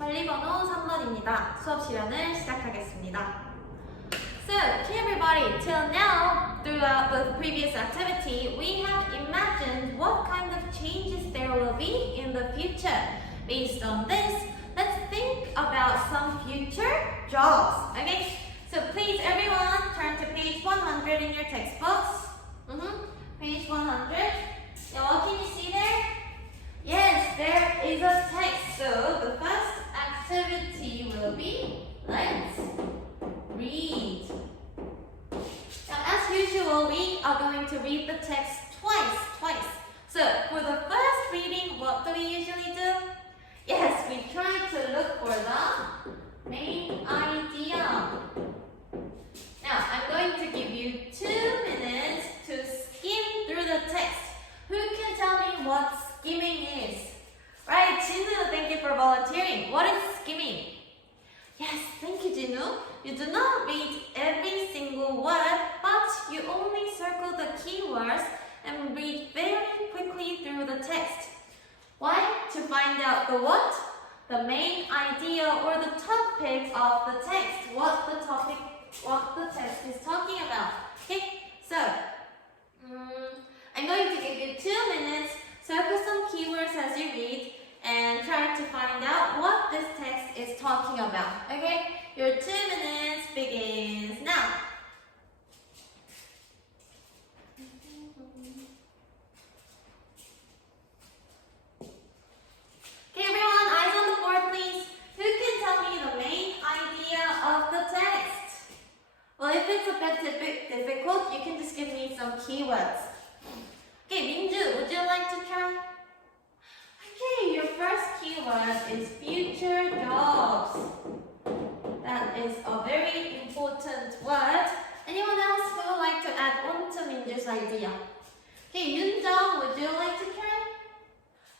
관리번호 3번입니다. 수업실연을 시작하겠습니다. So, okay everybody, till now, throughout the previous activity, we have imagined what kind of changes there will be in the future. Based on this, let's think about some future jobs. Okay? So please everyone, turn to page 100 in your textbooks. Page 100. Now what can you see there? Yes, there is a text. So the first activity will be let's read. Now as usual, we are going to read the text twice. So for the first reading, what do we usually do? Yes, we try to look for the main idea. Now I'm going to give you 2 minutes to skim through the text. Who can tell me what skimming is? Right, Jinu, thank you for volunteering. What is skimming? Yes, thank you, Jinu. You do not read every single word, but you only circle the keywords and read very quickly through the text. Why? To find out the what? The main idea or the topic of the text. What the text is talking about. Okay, so I'm going to give you 2 minutes. Circle some keywords as you read and try to find out what this text is talking about. Okay, your 2 minutes begins now. Okay, everyone, eyes on the board, please. Who can tell me the main idea of the text? Well, if it's a bit difficult, you can just give me some keywords. Okay, Minju, would you like to try? Okay, your first keyword is future jobs. That is a very important word. Anyone else who would like to add on to Minju's idea? Okay, Yunjong, would you like to try?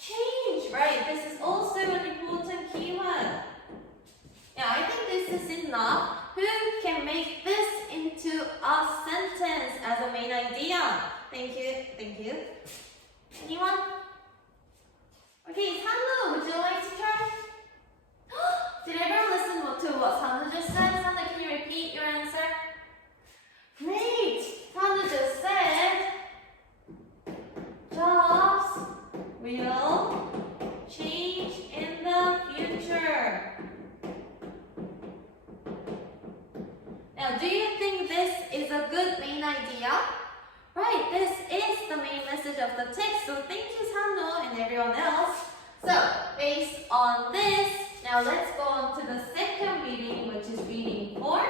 Change, right? This is also an important keyword. Yeah, I think this is enough. Who can make this into a sentence as a main idea? Thank you. Anyone? Okay, Sanu, would you like to try? Did everyone listen to what Sanu just said? Sanu, can you repeat your answer? Great! Sanu just said jobs will change in the future. Now, do you think this is a good main idea? Right, this is the main message of the text. So thank you, Sano, and everyone else. So, based on this, now let's go on to the second reading, which is reading 4.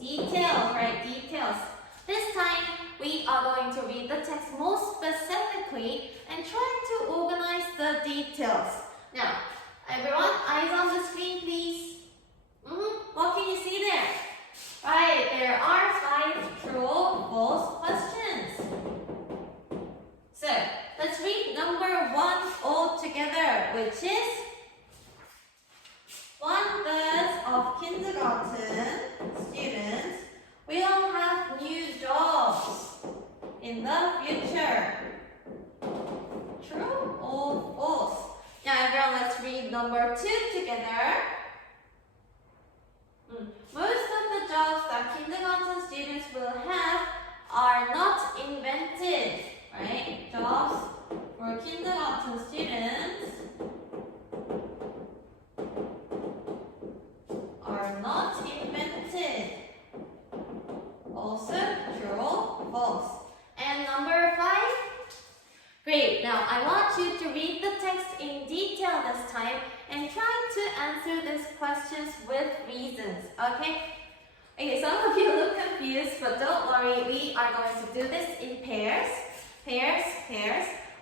Details, right? Details. This time, we are going to read the text more specifically and try to organize the details. Now, everyone, eyes on the screen, please. What can you see there? Right, there are 5 true or false questions. So, let's read number 1 all together, which is 1/3 of kindergarten students will have new jobs in the future. True or false? Now, everyone, let's read number 2 together. Most of the jobs that kindergarten students will have are not invented, right? Jobs for kindergarten students are not invented. Also true or false. And number 5. Great, now I want you to read the text in detail this time and try to answer these questions with reasons, okay? Okay, some of you look confused, but don't worry, we are going to do this in pairs. Pairs.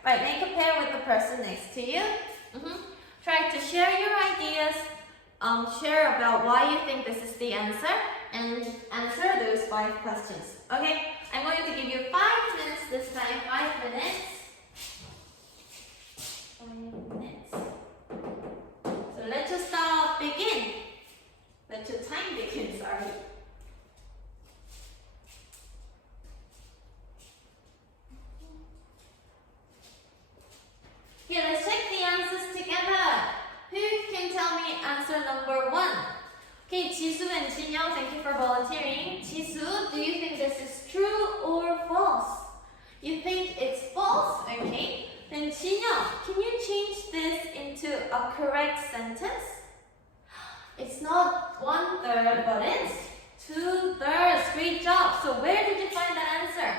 Right, make a pair with the person next to you. Try to share your ideas, share about why you think this is the answer, and answer those 5 questions, okay? I'm going to give you 5 minutes this time, 5 minutes. 5 minutes. So let your start begin. Let your time begin, sorry. Here, let's check the answers together. Who can tell me 안녕. Thank you for volunteering. 지수, do you think this is true or false? You think it's false? Okay. Then 진영, can you change this into a correct sentence? It's not 1/3, but it's 2/3. Great job. So where did you find that answer?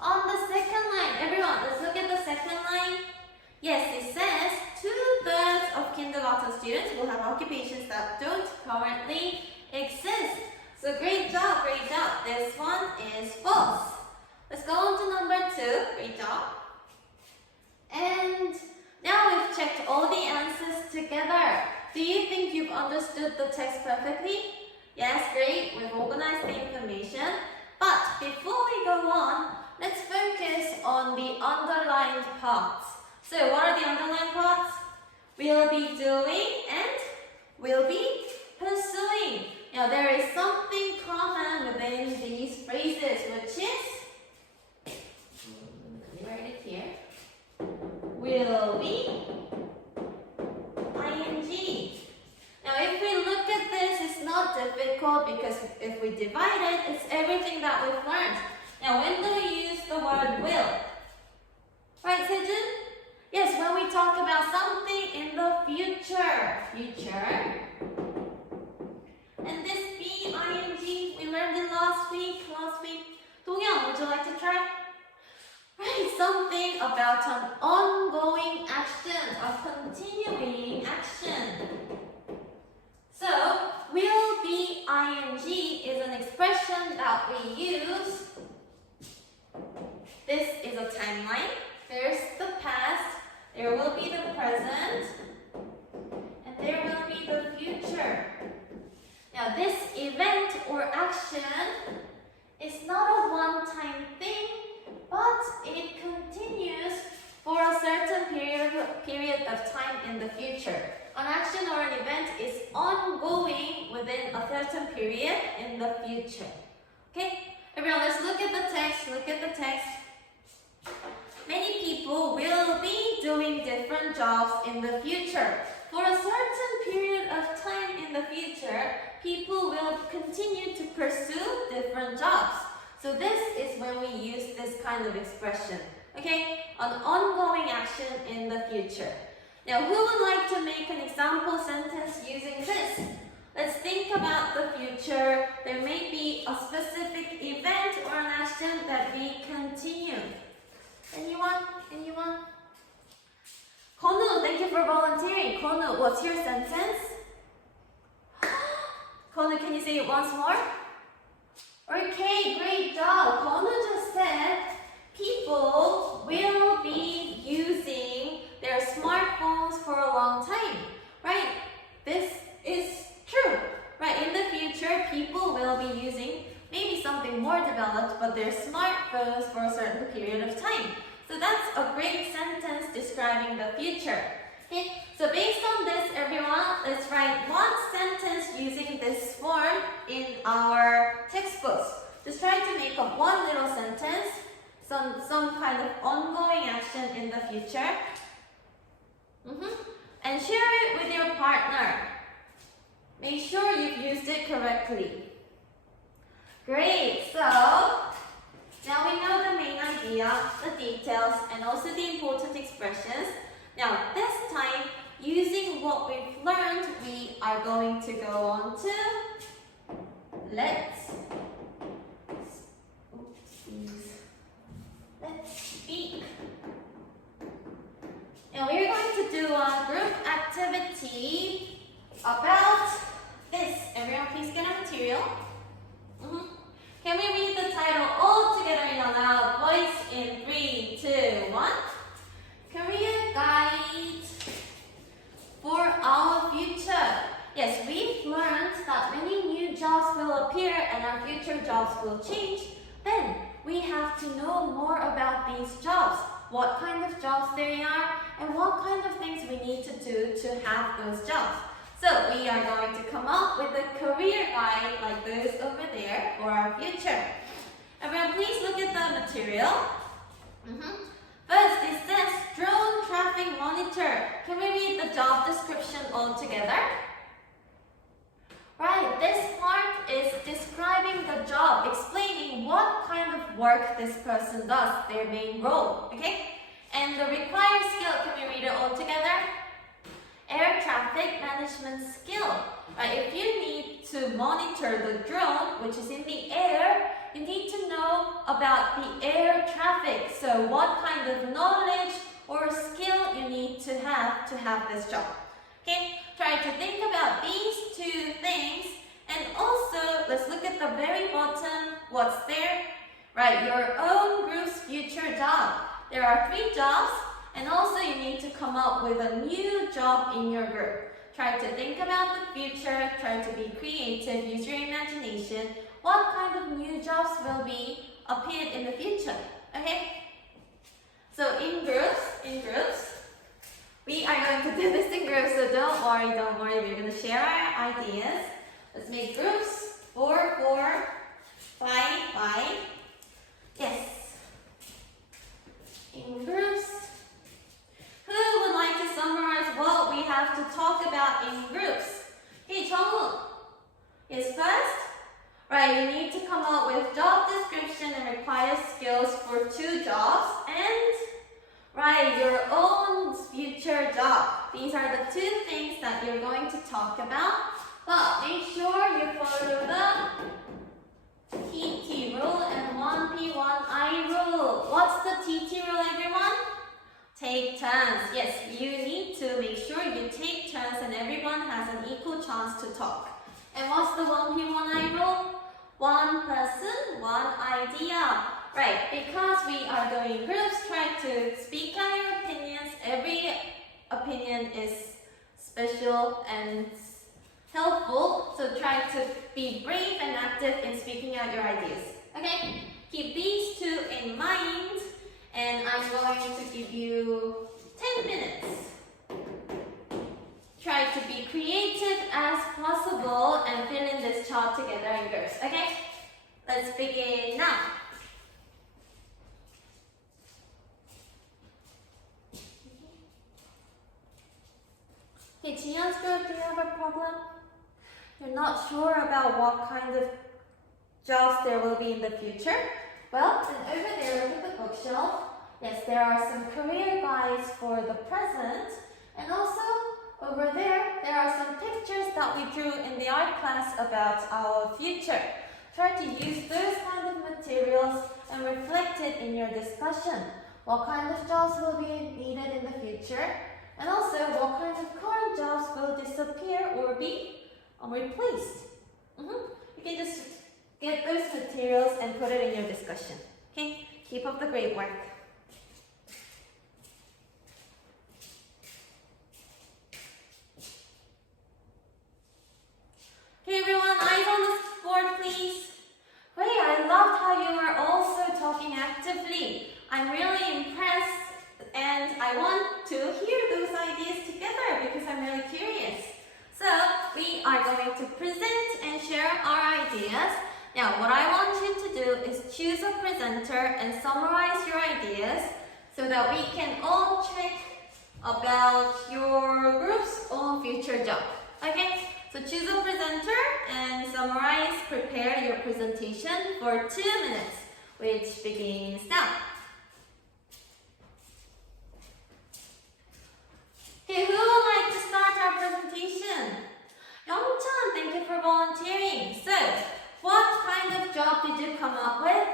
On the second line. Everyone, let's look at the second line. Yes, it says 2/3 of kindergarten students will have occupations that don't currently exist. So great job, great job. This one is false. Let's go on to number 2. Great job. And now we've checked all the answers together. Do you think you've understood the text perfectly? Yes, great. We've organized the information. But before we go on, let's focus on the underlined parts. So what are the underlined parts? Will be doing and will be pursuing. Now there is something common within these phrases, which is, let me write it here, will be, ing. Now if we look at this, it's not difficult because if we divide it, it's everything that we've learned. Now when do we use the word will? Right, Sejun? Yes, when we talk about something in the future. Future. And this B-I-N-G, we learned it last week. Donghyun, would you like to try? Right, something about an ongoing action, a continuing action. So, will be ing is an expression that we use. This is a timeline. There's the past, there will be the present, and there will be the future. Now, this event or action is not a one-time thing, but it continues for a certain period of time in the future. An action or an event is ongoing within a certain period in the future. Okay? Everyone, let's look at the text. Look at the text. Many people will be doing different jobs in the future. For a certain period of time in the future, people will continue to pursue different jobs. So this is when we use this kind of expression. Okay? An ongoing action in the future. Now, who would like to make an example sentence using this? Let's think about the future. There may be a specific event or an action that we continue. Anyone? Konu, thank you for volunteering. Konu, what's your sentence? Konu, can you say it once more? Okay, great job. Konu just said people will be using their smartphones for a long time, right? This is true, right? In the future, people will be using maybe something more developed, but their smartphones for a certain period of time. So that's a great sentence describing the future. Okay, so based on this, everyone, let's write one sentence using this form in our textbooks. Just try to make up one little sentence, some kind of ongoing action in the future. And share it with your partner. Make sure you've used it correctly. Great, so now we know the main idea, the details, and also the important expressions. Now this time, using what we've learned, we are going to go on to let's speak. And we're going to do a group activity about this. Everyone, please get a material. Can we read the title all together in a loud voice in 3, 2, 1? Career Guide for Our Future. Yes, we've learned that many new jobs will appear and our future jobs will change. Then we have to know more about these jobs, what kind of jobs they are, and what kind of things we need to do to have those jobs. So we are going to come up with a career guide like those over there for our future. Everyone, please look at the material. First, it says drone traffic monitor. Can we read the job description all together? Right, this part is describing the job, explaining what kind of work this person does, their main role, okay? And the required skill, can we read it all together? Air traffic management skill. Right, if you need to monitor the drone, which is in the air, you need to know about the air traffic. So what kind of knowledge or skill you need to have this job. Okay, try to think about these two things. And also, let's look at the very bottom. What's there? Right, your own group's future job. There are 3 jobs, and also you need to come up with a new job in your group. Try to think about the future, try to be creative, use your imagination. What kind of new jobs will be appeared in the future? Okay? So in groups, we are going to do this in groups, so don't worry, we're going to share our ideas. Let's make groups, 4, 4, 5, 5. Yes. In groups. Who would like to summarize what we have to talk about in groups? Hey, Chongwoo. Yes, first. Right, you need to come up with job description and required skills for 2 jobs and right, your own future job. These are the 2 things that you're going to talk about. But make sure you follow the TT rule and 1P1I rule. What's the TT rule, everyone? Take turns. Yes, you need to make sure you take turns and everyone has an equal chance to talk. And what's the 1P1I rule? 1 person, 1 idea. Right, because we are doing groups, try to speak out your opinions. Every opinion is special and helpful, so try to be brave and active in speaking out your ideas. Okay, keep these 2 in mind, and I'm going to give you 10 minutes. Try to be creative as possible and fill in this chart together in groups. Okay, let's begin now. Okay, Jiyeon's group, do you have a problem? You're not sure about what kind of jobs there will be in the future? Well, then over there, look at the bookshelf. Yes, there are some career guides for the present. And also, over there are some pictures that we drew in the art class about our future. Try to use those kind of materials and reflect it in your discussion. What kind of jobs will be needed in the future? And also, what kinds of current jobs will disappear or be replaced? You can just get those materials and put it in your discussion. Okay? Keep up the great work. Okay, everyone, eyes on the board, please. Great, I loved how you were also talking actively. I'm really impressed. And I want to hear those ideas together because I'm really curious. So we are going to present and share our ideas. Now what I want you to do is choose a presenter and summarize your ideas so that we can all check about your group's own future job. Okay? So choose a presenter and summarize, prepare your presentation for 2 minutes, which begins now. Okay, who would like to start our presentation? Youngchan, thank you for volunteering. So, what kind of job did you come up with?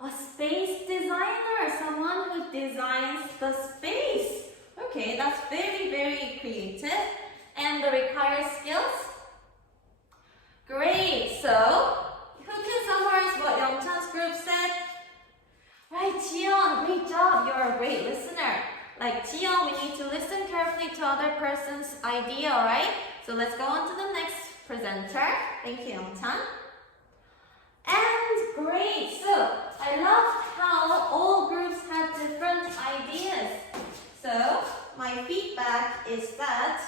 A space designer, someone who designs the space. Okay, that's very, very creative. And the required skills? Great, so, who can summarize what Youngchan's group said? Right, Jiyeon, great job, you're a great listener. Like Jiyeon, we need to listen carefully to other person's idea, alright? So let's go on to the next presenter. Thank you, Youngchan. And great, so I love how all groups have different ideas. So my feedback is that,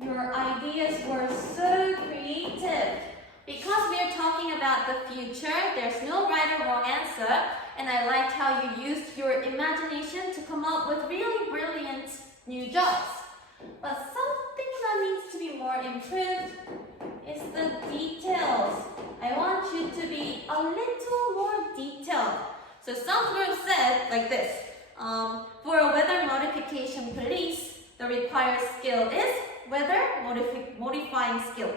your ideas were so creative. Because we are talking about the future, there's no right or wrong answer. And I liked how you used your imagination to come up with really brilliant new jobs. But something improved is the details. I want you to be a little more detailed. So some group said like this, for a weather modification police, the required skill is weather modifying skill.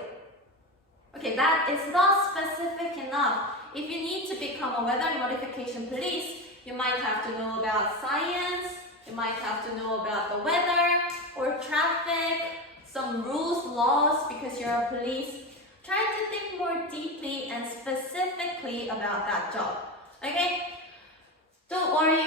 Okay, that is not specific enough. If you need to become a weather modification police, you might have to know about science, you might have to know about the weather or traffic, some rules, laws, because you're a police. Try to think more deeply and specifically about that job. Okay? Don't worry,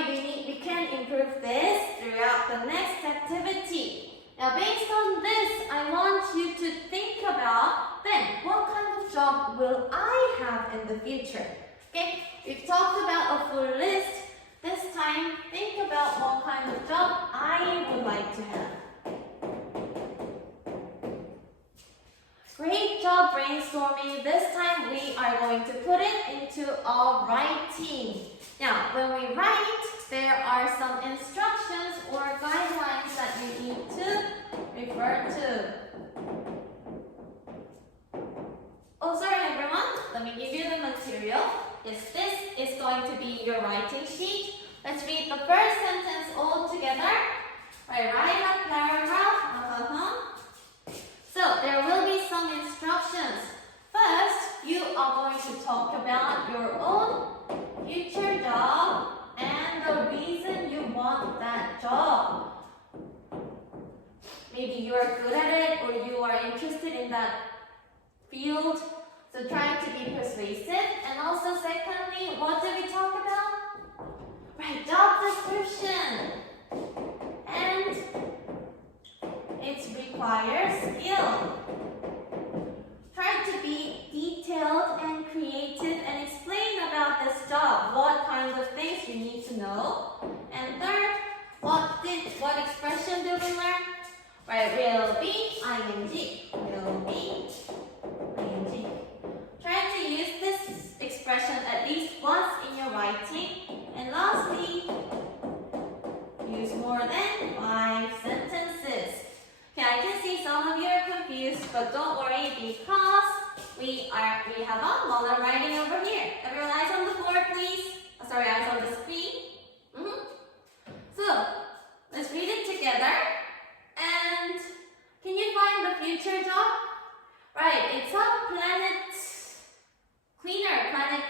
we can improve this throughout the next activity. Now, based on this, I want you to think about then what kind of job will I have in the future? Okay? We've talked about a full list. This time, think about what kind of job I would like to have. Great job brainstorming. This time we are going to put it into our writing. Now, when we write, there are some instructions or guidelines that you need to refer to. Oh, sorry everyone. Let me give you the material. Yes, this is going to be your writing sheet. Let's read the first sentence all together. Right, write a paragraph. So, there will be some instructions. First, you are going to talk about your own future job and the reason you want that job. Maybe you are good at it or you are interested in that field. So, trying to be persuasive. And also, secondly, what did we talk about? Right, job description. And it requires skill. Try to be detailed and creative and explain about this job. What kinds of things you need to know. And third, what expression did we learn? Right, will be, ing. Will be, ing. Try to use this expression at least once in your writing. And lastly, use more than 5 sentences. Okay, I can see some of you are confused, but don't worry because we have a model writing over here. Everyone, eyes on the floor, please. Oh, sorry, eyes on the screen. So, let's read it together. And can you find the future job? Right, it's a planet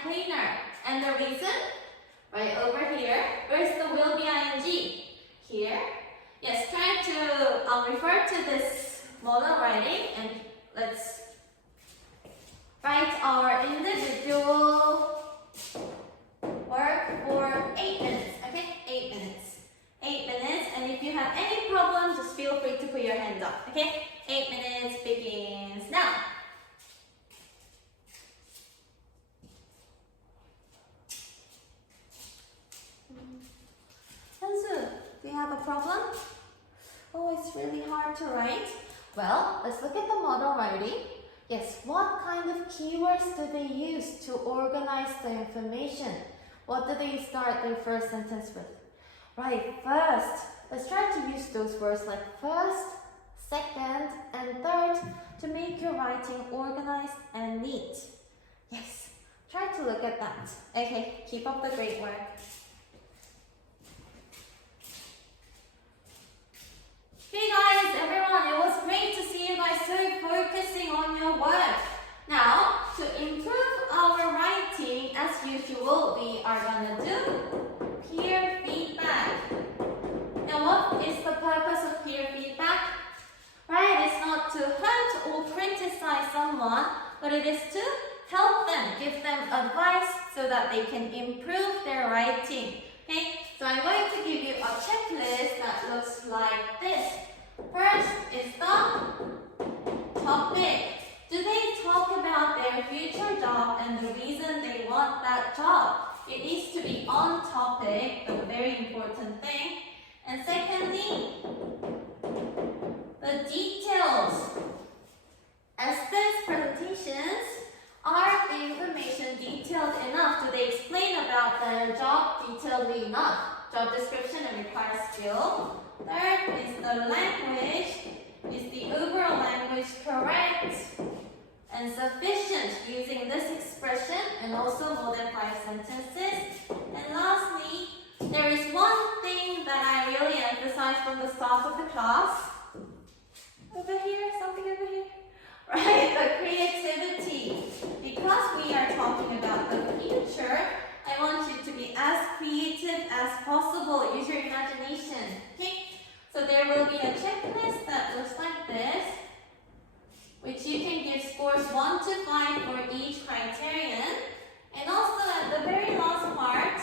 cleaner. And the reason? Right over here. Where's the will be ing? Here. Yes, try to refer to this model writing and let's write our individual work for 8 minutes. Okay, 8 minutes. 8 minutes, and if you have any problem, just feel free to put your hand up. Okay, 8 minutes begins now. Hansu, do you have a problem? Oh, it's really hard to write. Well, let's look at the model writing. Yes, what kind of keywords do they use to organize the information? What do they start their first sentence with? Right, first. Let's try to use those words like first, second, and third to make your writing organized and neat. Yes, try to look at that. Okay, keep up the great work. Hey guys, everyone, it was great to see you guys focusing on your work. Now, to improve our writing, as usual, we are gonna do peer feedback. Now, what is the purpose of peer feedback? Right, it's not to hurt or criticize someone, but it is to help them, give them advice so that they can improve their writing. Okay, so I'm going to give you a checklist that looks like this. First is the topic. Do they talk about their future job and the reason they want that job? It needs to be on topic, the very important thing. And secondly, the details. As these presentations, are the information detailed enough? Do they explain about their job detailedly enough? Job description and requires skill. Third is the language. Is the overall language correct? and sufficient using this expression and also more than 5 sentences. And lastly, there is one thing that I really emphasize from the start of the class. Over here, something over here. Right, the creativity. Because we are talking about the future, I want you to be as creative as possible. Use your imagination. Okay? So there will be a checklist that looks like this, which you can give scores 1 to 5 for each criterion. And also at the very last part,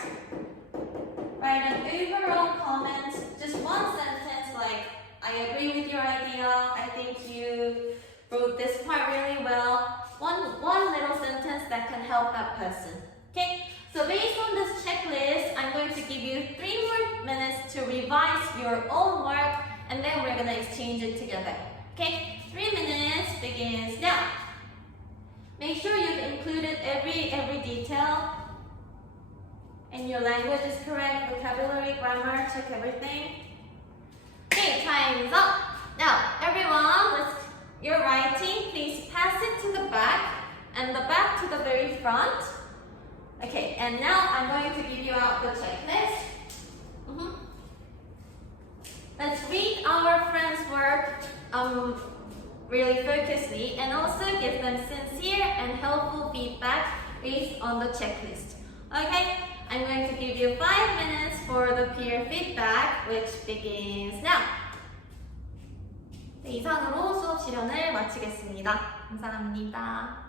write an overall comment, just one sentence like, I agree with your idea, I think you wrote this part really well. One little sentence that can help that person. Okay? So based on this checklist, I'm going to give you 3 more minutes to revise your own work, and then we're going to exchange it together. Okay? 3 minutes begins now. Make sure you've included every detail, and your language is correct, vocabulary, grammar, check everything. Okay, time's up. Now, everyone, you're writing, please pass it to the back, and the back to the very front. Okay, and now I'm going to give you out the checklist. Let's read our friends' work really focusedly and also give them sincere and helpful feedback based on the checklist. Okay, I'm going to give you 5 minutes for the peer feedback, which begins now. 네, 이상으로 수업 실연을 마치겠습니다. 감사합니다.